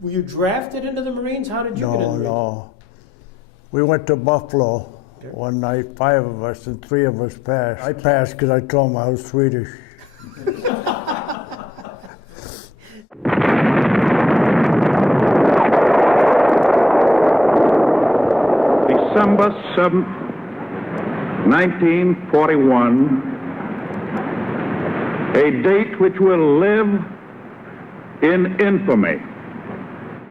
Were you drafted into the Marines? How did you get in the No, Marines? no. We went to Buffalo Okay. one night, 5 of us, and 3 of us passed. I passed because I told them I was Swedish. December 7th, 1941, a date which will live in infamy.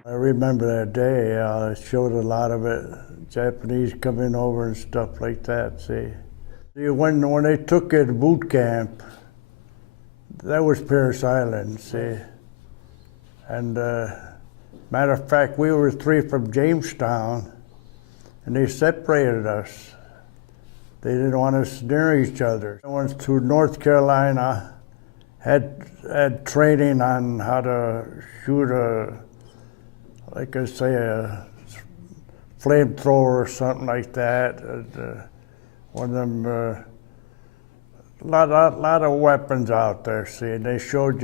I remember that day. It showed a lot of it. Japanese coming over and stuff like that, see. When they took it to boot camp, that was Parris Island, see. And matter of fact, we were 3 from Jamestown, and they separated us. They didn't want us near each other. I went to North Carolina, had training on how to shoot a flamethrower or something like that. One of them, lot of weapons out there, see, and they showed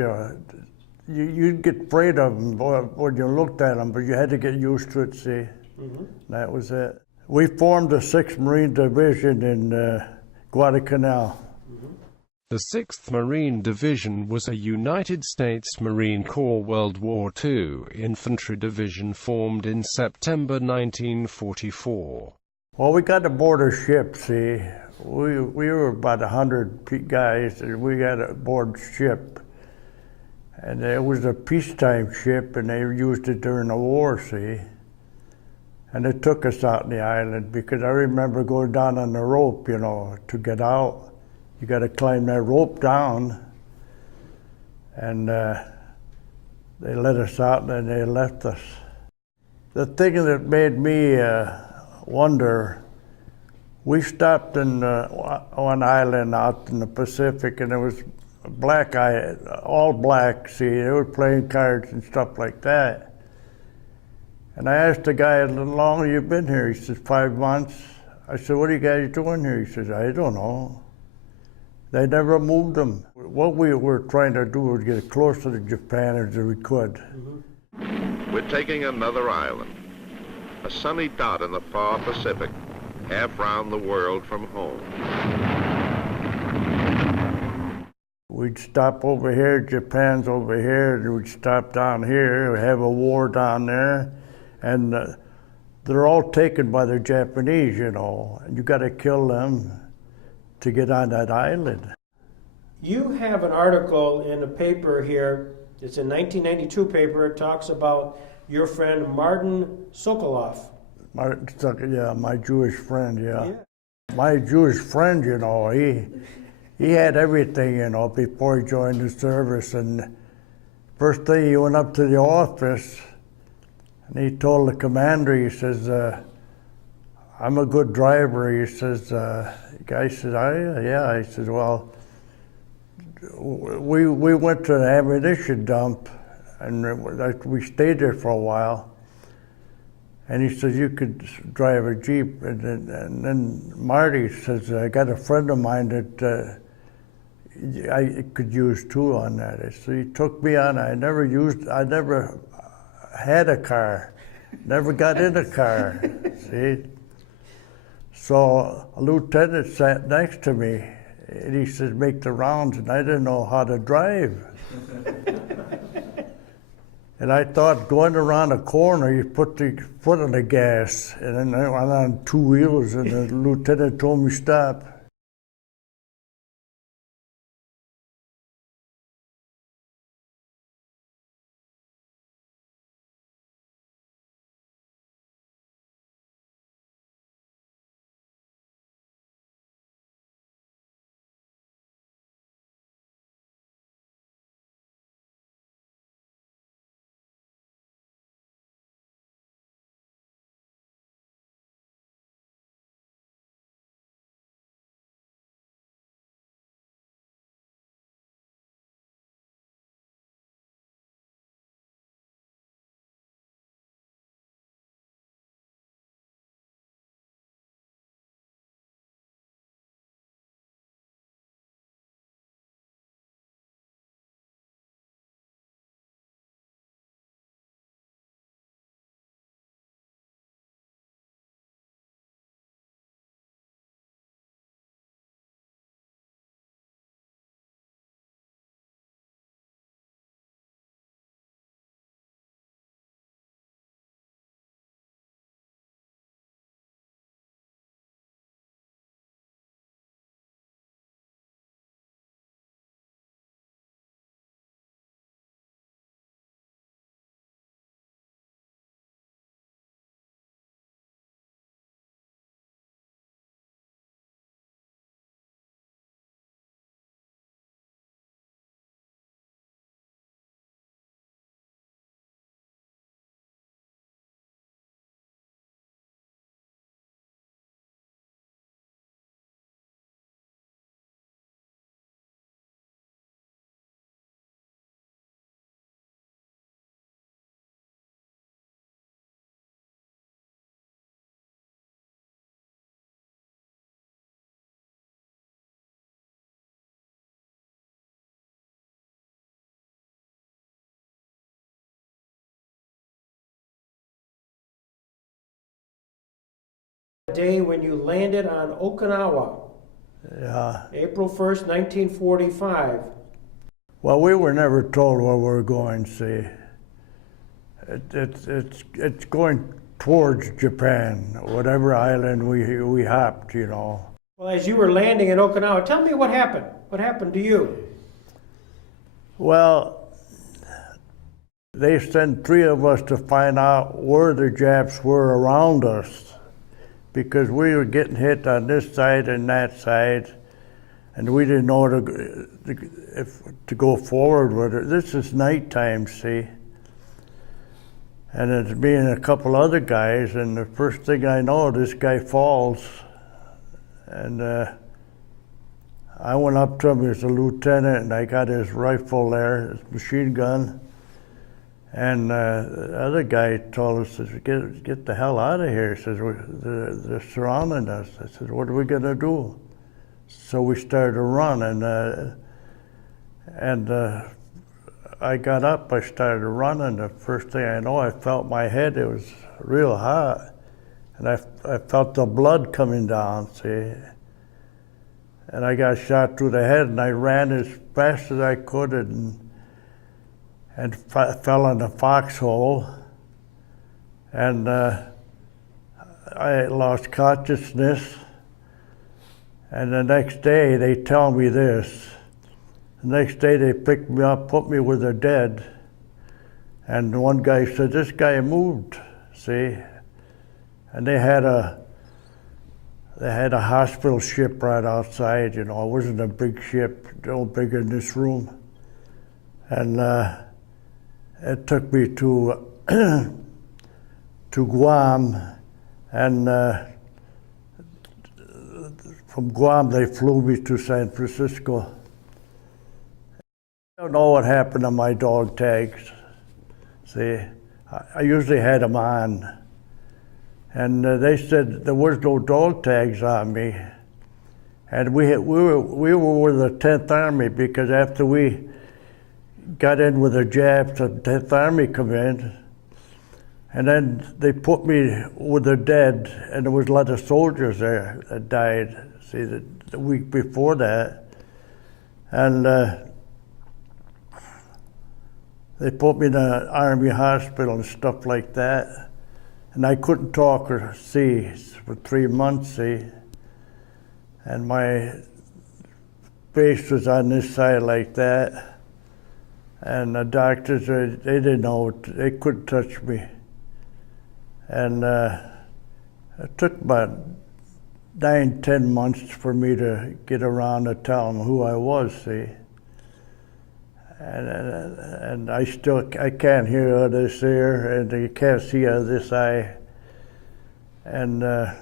you'd get afraid of them when you looked at them, but you had to get used to it, see. Mm-hmm. That was it. We formed the 6th Marine Division in Guadalcanal. The 6th Marine Division was a United States Marine Corps World War II infantry division formed in September 1944. Well, we got aboard a ship, see. We were about 100 guys, and we got aboard ship. And it was a peacetime ship, and they used it during the war, see. And they took us out in the island, because I remember going down on the rope, you know, to get out. You got to climb that rope down, and they let us out, and then they left us. The thing that made me wonder, we stopped in one island out in the Pacific, and it was all black, see, they were playing cards and stuff like that. And I asked the guy, how long have you been here? He says, 5 months. I said, what are you guys doing here? He says, I don't know. They never moved them. What we were trying to do was get as close to the Japan as we could. We're taking another island, a sunny dot in the far Pacific, half round the world from home. We'd stop over here, Japan's over here, and we'd stop down here, we have a war down there, and they're all taken by the Japanese, you know, and you got to kill them to get on that island. You have an article in a paper here, it's a 1992 paper, it talks about your friend Martin Sokolov. Yeah, my Jewish friend, yeah. My Jewish friend, you know, he had everything, you know, before he joined the service. And first thing he went up to the office, and he told the commander, he says, I'm a good driver. He says, the guy says, are you? Yeah. He says, well, we went to an ammunition dump, and we stayed there for a while. And he says, you could drive a Jeep. And then Marty says, I got a friend of mine that I could use too on that. So he took me on. I never had a car, never got in a car, see? So a lieutenant sat next to me, and he said, make the rounds, and I didn't know how to drive. And I thought going around a corner, you put the foot on the gas, and then I went on 2 wheels, and the lieutenant told me stop. day when you landed on Okinawa, Yeah. April 1st, 1945. Well, we were never told where we were going, see. It's going towards Japan, whatever island we hopped, you know. Well, as you were landing in Okinawa, tell me what happened. What happened to you? Well, they sent 3 of us to find out where the Japs were around us, because we were getting hit on this side and that side, and we didn't know to go forward with it. This is nighttime, see, and it's me and a couple other guys, and the first thing I know, this guy falls, and I went up to him as a lieutenant, and I got his rifle there, his machine gun, and the other guy told us, get the hell out of here. He says, they're surrounding us. I said, what are we gonna do? So we started to run, and I got up, I started running. The first thing I know, I felt my head, it was real hot. And I felt the blood coming down, see? And I got shot through the head, and I ran as fast as I could and fell in a foxhole. And I lost consciousness. And the next day, they tell me this. The next day, they picked me up, put me where they're dead. And one guy said, this guy moved, see? And they had a hospital ship right outside, you know. It wasn't a big ship, no bigger than this room. And it took me to Guam, and from Guam they flew me to San Francisco. I don't know what happened to my dog tags. See, I usually had them on. And they said there was no dog tags on me. And we were with the 10th Army, because after we got in with the Japs, the 10th Army come in, and then they put me with the dead, and there was a lot of soldiers there that died, see, the week before that. And they put me in an Army hospital and stuff like that. And I couldn't talk or see for 3 months, see. And my face was on this side like that. And the doctors, they didn't know, they couldn't touch me. And it took about 9-10 months for me to get around to tell them who I was, see. And I can't hear out of this ear, and I can't see out of this eye. And well,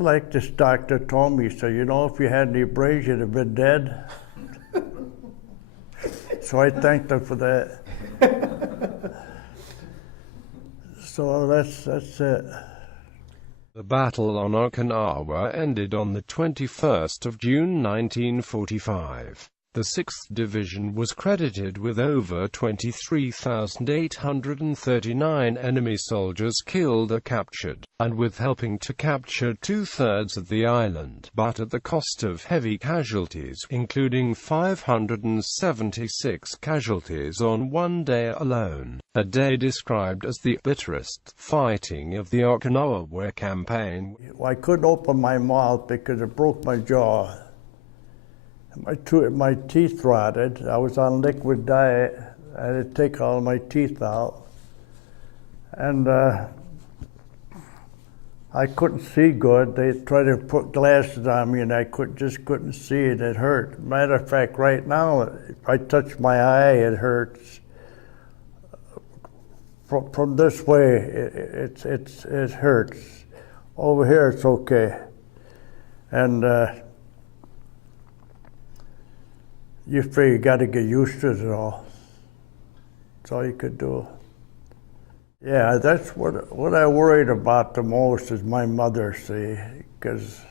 like this doctor told me, so you know, if you had any brains, you'd have been dead. So I thanked him for that. So that's it. The battle on Okinawa ended on the 21st of June 1945. The 6th Division was credited with over 23,839 enemy soldiers killed or captured, and with helping to capture 2/3 of the island, but at the cost of heavy casualties, including 576 casualties on one day alone, a day described as the bitterest fighting of the Okinawa War campaign. I couldn't open my mouth because it broke my jaw. My teeth rotted. I was on liquid diet. I had to take all my teeth out. And I couldn't see good. They tried to put glasses on me, and I just couldn't see it. It hurt. Matter of fact, right now, if I touch my eye, it hurts. From this way, it hurts. Over here, it's okay. And you figure you got to get used to it all. That's all you could do. Yeah, that's what I worried about the most is my mother, see, because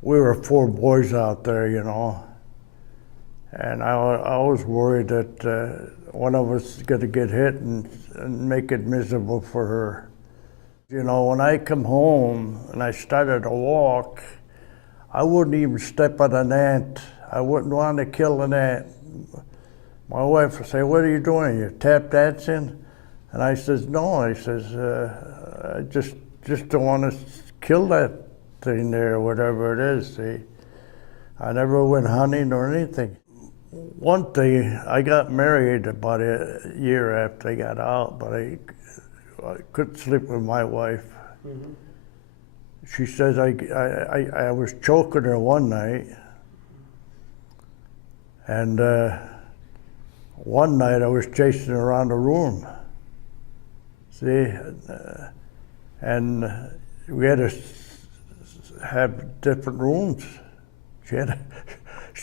we were 4 boys out there, you know, and I was worried that one of us is going to get hit and make it miserable for her. You know, when I come home and I started to walk, I wouldn't even step on an ant. I wouldn't want to kill an ant. My wife would say, "What are you doing? You tap dancing?" And I says, "No." I says, "I just don't want to kill that thing there, or whatever it is." See, I never went hunting or anything. One thing, I got married about a year after I got out, but I couldn't sleep with my wife. Mm-hmm. She says I was choking her one night, and one night I was chasing her around the room. See, and we had to have different rooms. She had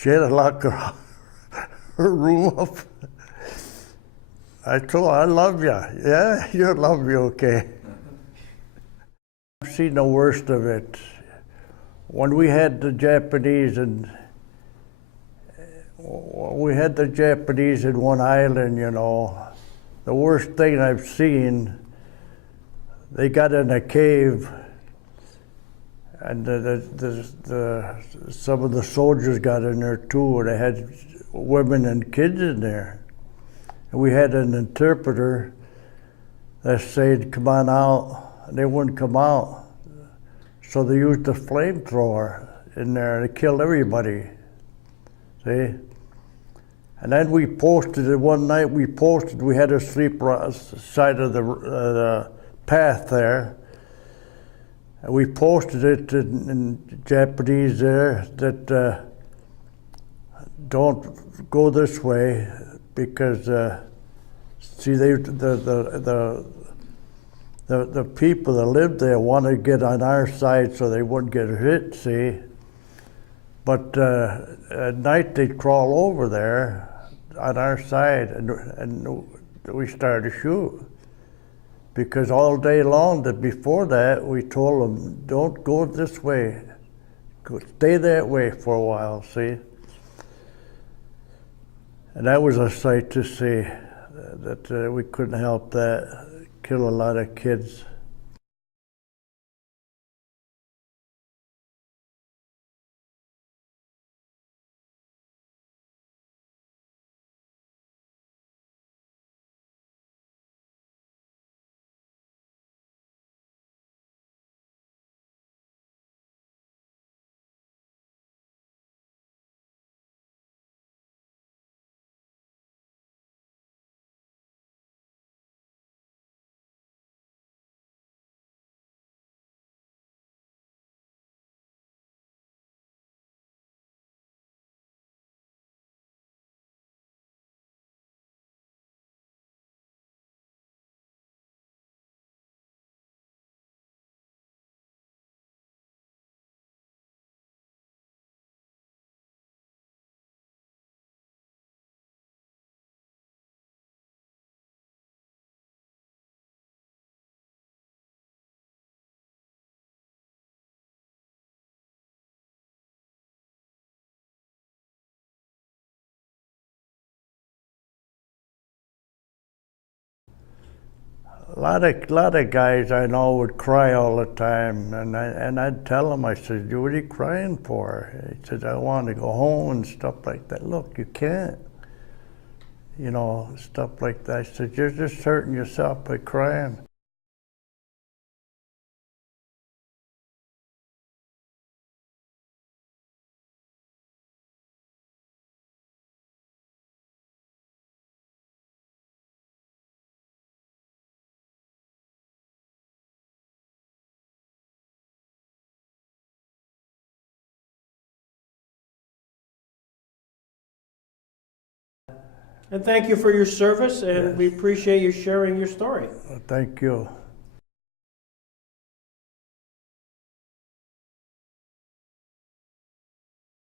to lock her room up. I told her, "I love you." "Yeah, you love me, okay." I've seen the worst of it. When we had the Japanese in one island, you know, the worst thing I've seen, they got in a cave, and some of the soldiers got in there too, and they had women and kids in there. And we had an interpreter that said, "Come on out." And they wouldn't come out. So they used a flamethrower in there and it killed everybody. See? And then we posted it one night. We had to sleep right side of the path there. And we posted it in Japanese there that don't go this way, because see, the people that lived there wanted to get on our side so they wouldn't get hit, see. But at night they'd crawl over there on our side, and we started to shoot. Because all day long, before that, we told them, "Don't go this way. Stay that way for a while," see. And that was a sight to see, that we couldn't help that. Kill a lot of kids. A lot of guys I know would cry all the time, and I'd tell them, I said, "What are you crying for?" He said, "I want to go home," and stuff like that. "Look, you can't," you know, stuff like that. I said, "You're just hurting yourself by crying." And thank you for your service, and we appreciate you sharing your story. Thank you.